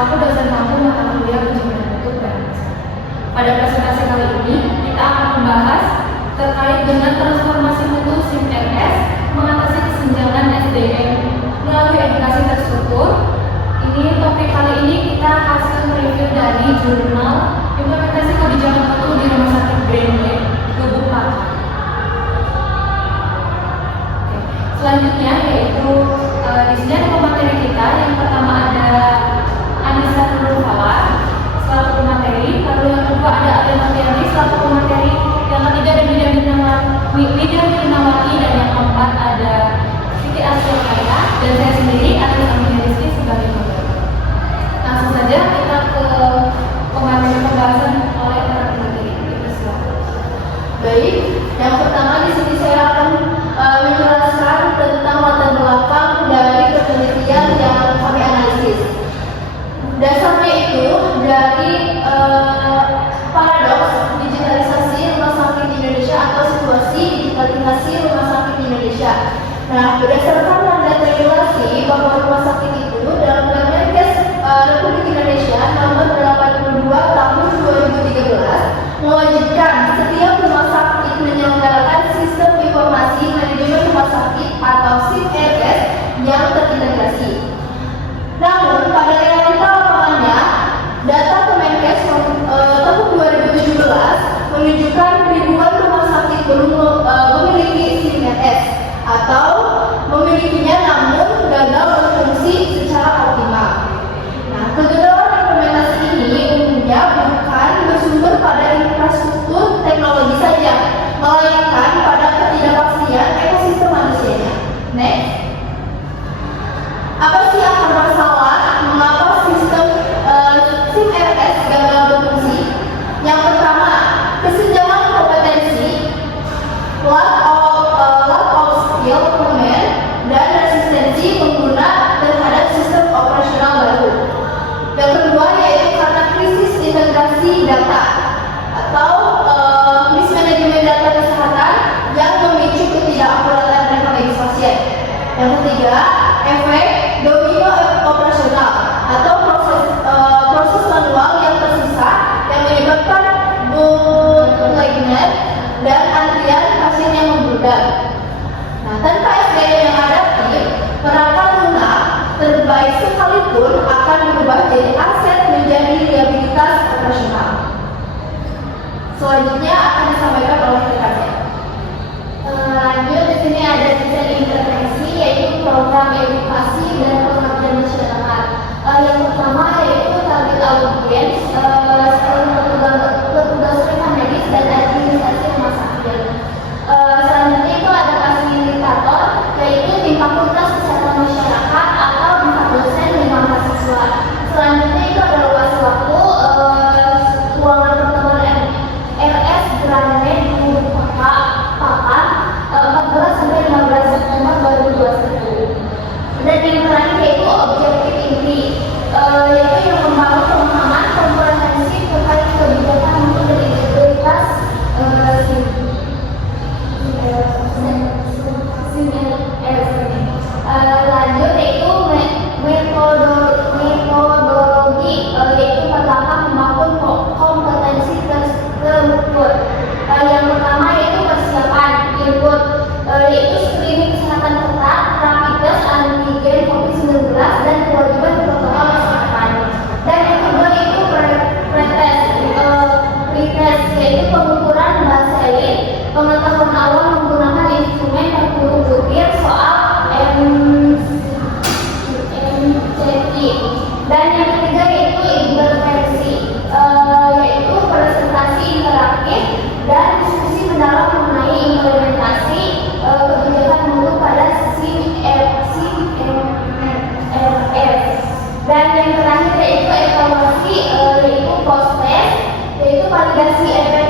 selaku dosen mampu mata kuliah manajemen mutu PNS. Pada presentasi kali ini, kita akan membahas terkait dengan transformasi mutu SIM-RS mengatasi kesenjangan SDM melalui edukasi terstruktur. Ini topik kali ini kita hasil review dari jurnal implementasi kebijakan mutu di Rumah Sakit Brainwave, Lubuk Pakam. Selanjutnya yaitu di sini ada pemateri kita. Yang pertama ada Anissa Nurfala selaku pemateri, lalu yang kedua ada Adela Fiani selaku pemateri, yang ketiga ada Widya Minawati, dan yang keempat ada Siti Asyikaya dan saya sendiri Anis Aminiriski sebagai moderator. Langsung saja kita ke pemateri pembahasan oleh para pemateri. Baik, yang pertama di sini saya akan menjelaskan tentang latar belakang dari penelitian yang kami analisis. Dasarnya itu dari paradoks digitalisasi rumah sakit di Indonesia atau situasi digitalisasi rumah sakit di Indonesia. Nah, berdasarkan mandat regulasi bahwa rumah sakit itu dalam Permenkes Republik Indonesia nomor 82 tahun 2013 mewajibkan setiap rumah sakit menyelenggarakan sistem informasi manajemen rumah sakit atau SIM-RS yang terintegrasi. Namun pada realita lapangannya, data Kemenkes tahun 2017 menunjukkan ribuan rumah sakit belum memiliki SIM-RS atau memilikinya namun gagal berfungsi secara optimal. Nah, kegagalan implementasi ini umumnya bukan bersumber pada infrastruktur teknologi saja, melainkan pada ketidakpastian ekosistem manusianya. Next. Apa sih akar masalah mengapa sistem SIM-RS gagal berfungsi? Yang pertama, kesenjangan kompetensi, lack of skill pemain, dan resistensi pengguna terhadap sistem operasional baru. Yang kedua yaitu karena krisis integrasi data atau mismanajemen data kesehatan yang memicu ketidakakuratan rekam medis pasien. Yang ketiga, efek domino operasional atau proses manual yang tersisa yang menyebabkan bottleneck dan antrian pasien yang membludak. Nah, tanpa SDM yang adaptif, perangkat lunak terbaik sekalipun akan berubah jadi aset menjadi liabilitas operasional. Selanjutnya akan disampaikan oleh rekannya. Lanjut, di sini ada desain intervensi yaitu program edukasi dan pengertian masyarakat. Yang pertama yaitu target audiens, petugas rekam medis dan administrasi rumah sakit. Selanjutnya itu ada fasilitator yaitu tim fakultas kesehatan masyarakat atau empat dosen 5 mahasiswa. Selanjutnya itu ada luas waktu ruangan pertemuan RS Granet Lubuk Pakam 14 sampai 15 September 2021. Dan yang terakhir yaitu objektif inti, yaitu yang membangun pemahaman komprehensif terkait kebijakan untuk berintegritas lanjut yaitu metodologi, yaitu pertama membangun kompetensi terstruktur. Yang pertama yaitu persiapan input, yaitu screening kesehatan ketat, rapid test antigen COVID-19 dan kewajiban protokol kesehatan. Dan yang kedua yaitu pretest, yaitu pengukuran baseline, pengetahuan awal menggunakan instrumen terkurung butir soal MCT. Dan yang ketiga yaitu intervensi, yaitu presentasi interaktif dan diskusi mendalam mengenai implementasi kebijakan mutu pada SIM-RS. Dan yang terakhir yaitu evaluasi, yaitu post test, yaitu validasi efek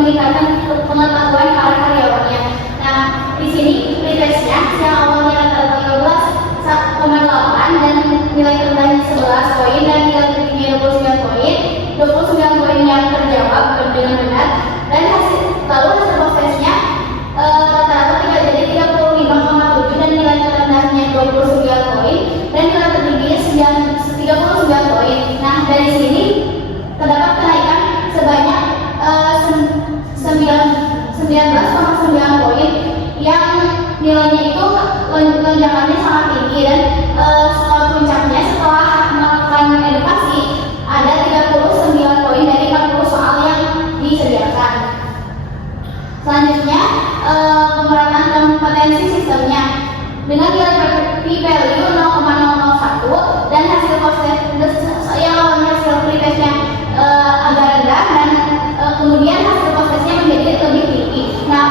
meningkatkan pengetahuan para karyawannya. Nah, di sini pretestnya yang awalnya rata-rata 13,8 dan nilai terendahnya 11 poin dan nilai tertingginya 29 poin, 29 poin yang terjawab dengan benar, dan lalu hasil prosesnya rata-rata jadi 35,7 dan nilai terendahnya 29 poin dan nilai tertingginya 39 poin. Nah, dari sini terdapat kenaikan sebanyak 19,9 poin yang nilainya itu lonjakannya sangat tinggi, dan puncaknya setelah melakukan edukasi ada 39 poin dari 40 soal yang disediakan. Selanjutnya pemerataan kompetensi sistemnya dengan nilai p-value 0,001 dan hasil proses yang awalnya hasil pretestnya agak rendah dan kemudian hasil prosesnya menjadi lebih tinggi. Nah,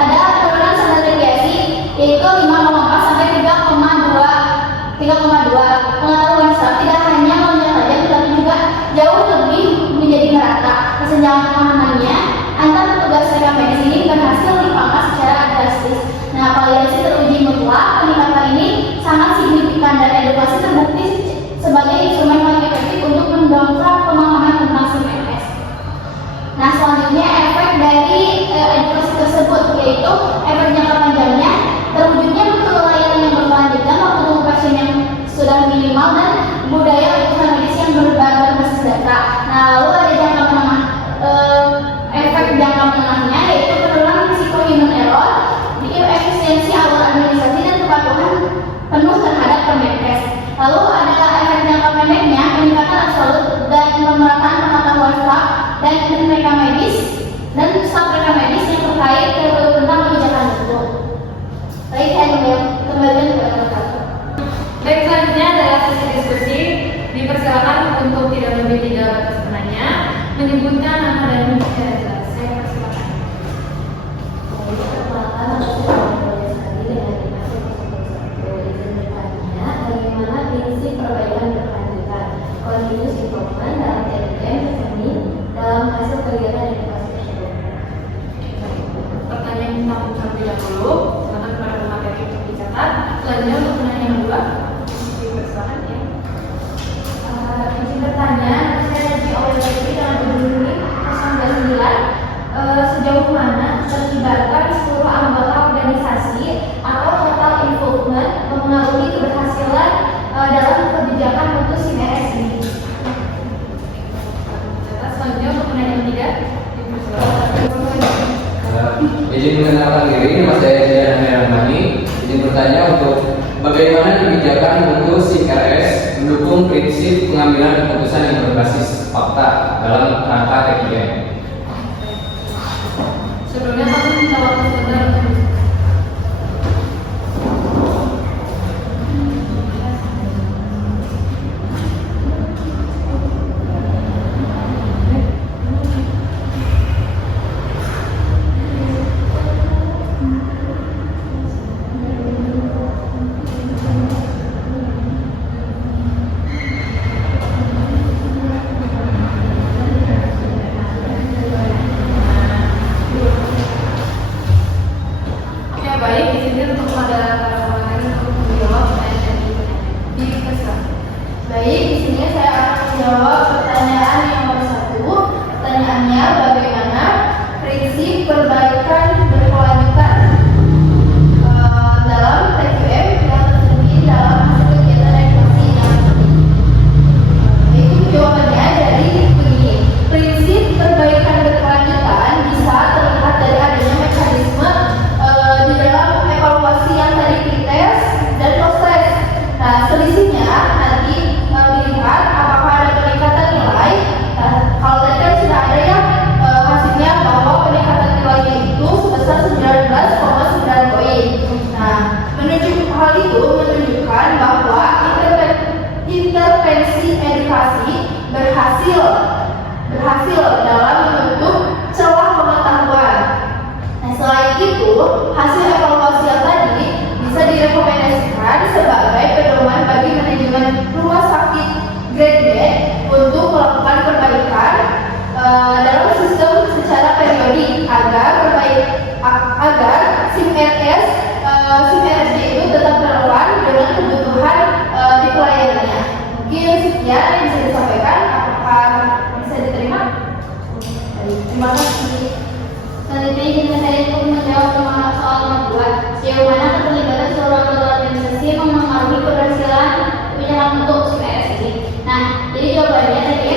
ada penurunan standar deviasi yaitu 5,4 sampai 3,2. Pengetahuan STAF tidak hanya melonjak saja tetapi juga jauh lebih menjadi merata. Kesenjangan pemahamannya antar petugas rekam medis ini berhasil dipangkas secara drastis. Nah, validansi teruji mutlak peningkatan ini sangat signifikan dan edukasi terbukti sebagai instrumen paling efektif untuk mendongkrak pemahaman tentang CPNS. Nah, selanjutnya efek dari edukasi tersebut yaitu efek jangka panjangnya terwujudnya mutu layanan yang berkelanjutan, waktu tunggu pasien yang sudah minimal, dan budaya urusan medis yang berbasis data. Nah, lalu ada jangka menengah, efek jangka menengahnya yaitu penurunan risiko human error, efisiensi awal administrasi dan kepatuhan penuh terhadap Kemenkes. Lalu ada efek jangka pendeknya peningkatan absolut dan pemerataan pengetahuan staf dan rekam medis dan staf rekam medis yang terkait tentang kebijakan itu. Baik, saya kembali kepada rekan. Baik, selanjutnya adalah sesi diskusi. Dipersilakan untuk tidak lebih 3 batas penanya menyebutkan nama dan secara jelas. Saya persilakan. Bagaimana prinsip perbaikan berkelanjutan, continuous improvement dalam TDM dalam hasil kegiatan edukasi tersebut. Pertanyaan pertama terlebih dahulu, silakan kepada pemateri untuk dicatat. Selanjutnya untuk pertanyaan yang kedua, dipersilakan ya. Izin bertanya, saya di OLBP dalam Juni 09, sejauh mana terlibatkan seluruh anggota organisasi atau total involvement mempengaruhi keberhasilan dalam kebijakan mutu CPNS ini. Selanjutnya untuk pertanyaan yang ketiga, dipersilakan. Izin mengenalkan diri, nama saya Jian Hermani. Izin bertanya untuk bagaimana kebijakan mutu CPNS mendukung prinsip pengambilan keputusan yang berbasis fakta dalam kerangka TDM. Sebelumnya kami minta waktu sebentar untuk Selanjutnya izin saya untuk menjawab soal nomor 2. Sejauh mana keterlibatan seluruh anggota organisasi mempengaruhi keberhasilan kebijakan untuk CPRS ini? Nah, jadi jawabannya tadi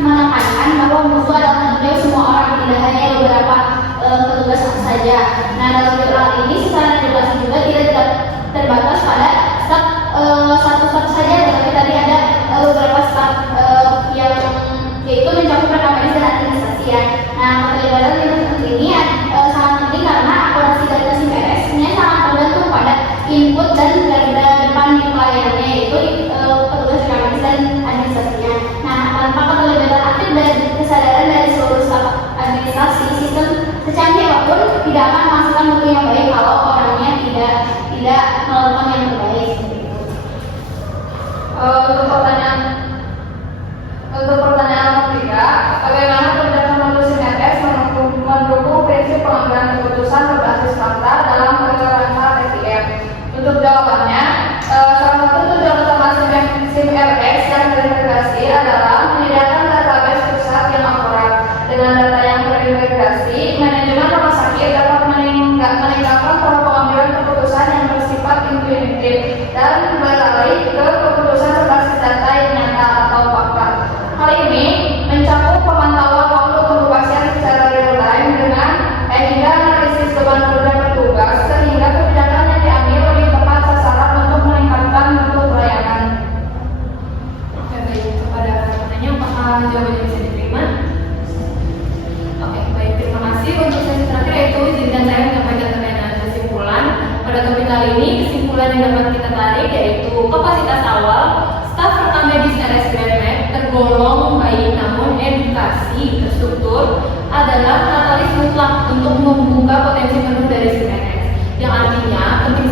menekankan bahwa musuh adalah menjauh semua orang, tidak hanya beberapa petugas saja. Nah, dalam hal ini secara regulasi juga tidak terbatas pada satu staf saja, tetapi tadi ada beberapa staf yang yaitu mencakup rekam medis dan administrasi ya. Nah, keterlibatan yang seperti ini sangat penting karena akurasi data CPRS nya sangat tergantung pada input dan garda depan di pelayanannya, yaitu petugas rekam medis dan administrasinya. Nah, tanpa keterlibatan aktif dan kesadaran dari seluruh staf administrasi, sistem secanggih apapun tidak akan menghasilkan mutu yang baik kalau orangnya tidak melakukan yang terbaik seperti itu. Untuk pertanyaan ketiga, bagaimana kebijakan mutu CPRS mendukung prinsip pengambilan keputusan berbasis fakta dalam kerangka TTM? Untuk jawabannya, salah satu tujuan utama CPRS yang terintegrasi adalah menyediakan database pusat yang akurat. Dengan data yang terintegrasi, manajemen rumah sakit dapat meningkatkan pola pengambilan keputusan yang bersifat intuitif dan beralih ke keputusan berbasis data yang nyata atau fakta. Hal ini mencakup pemantauan waktu tunggu pasien secara real time hingga analisis beban kerja petugas sehingga kebijakan yang diambil lebih tepat sasaran untuk meningkatkan mutu pelayanan. Oke, baik. Kepada pertanyaan, apakah jawabannya bisa diterima? Oke, baik. Terima kasih. Untuk sesi terakhir yaitu izinkan saya menyampaikan terkait dengan kesimpulan. Pada topik kali ini, kesimpulan yang dapat kita tarik yaitu kapasitas awal staf rekam medis RSUD tergolong baik, namun edukasi terstruktur adalah katalis mutlak untuk membuka potensi penuh dari CPRS. Yang artinya penting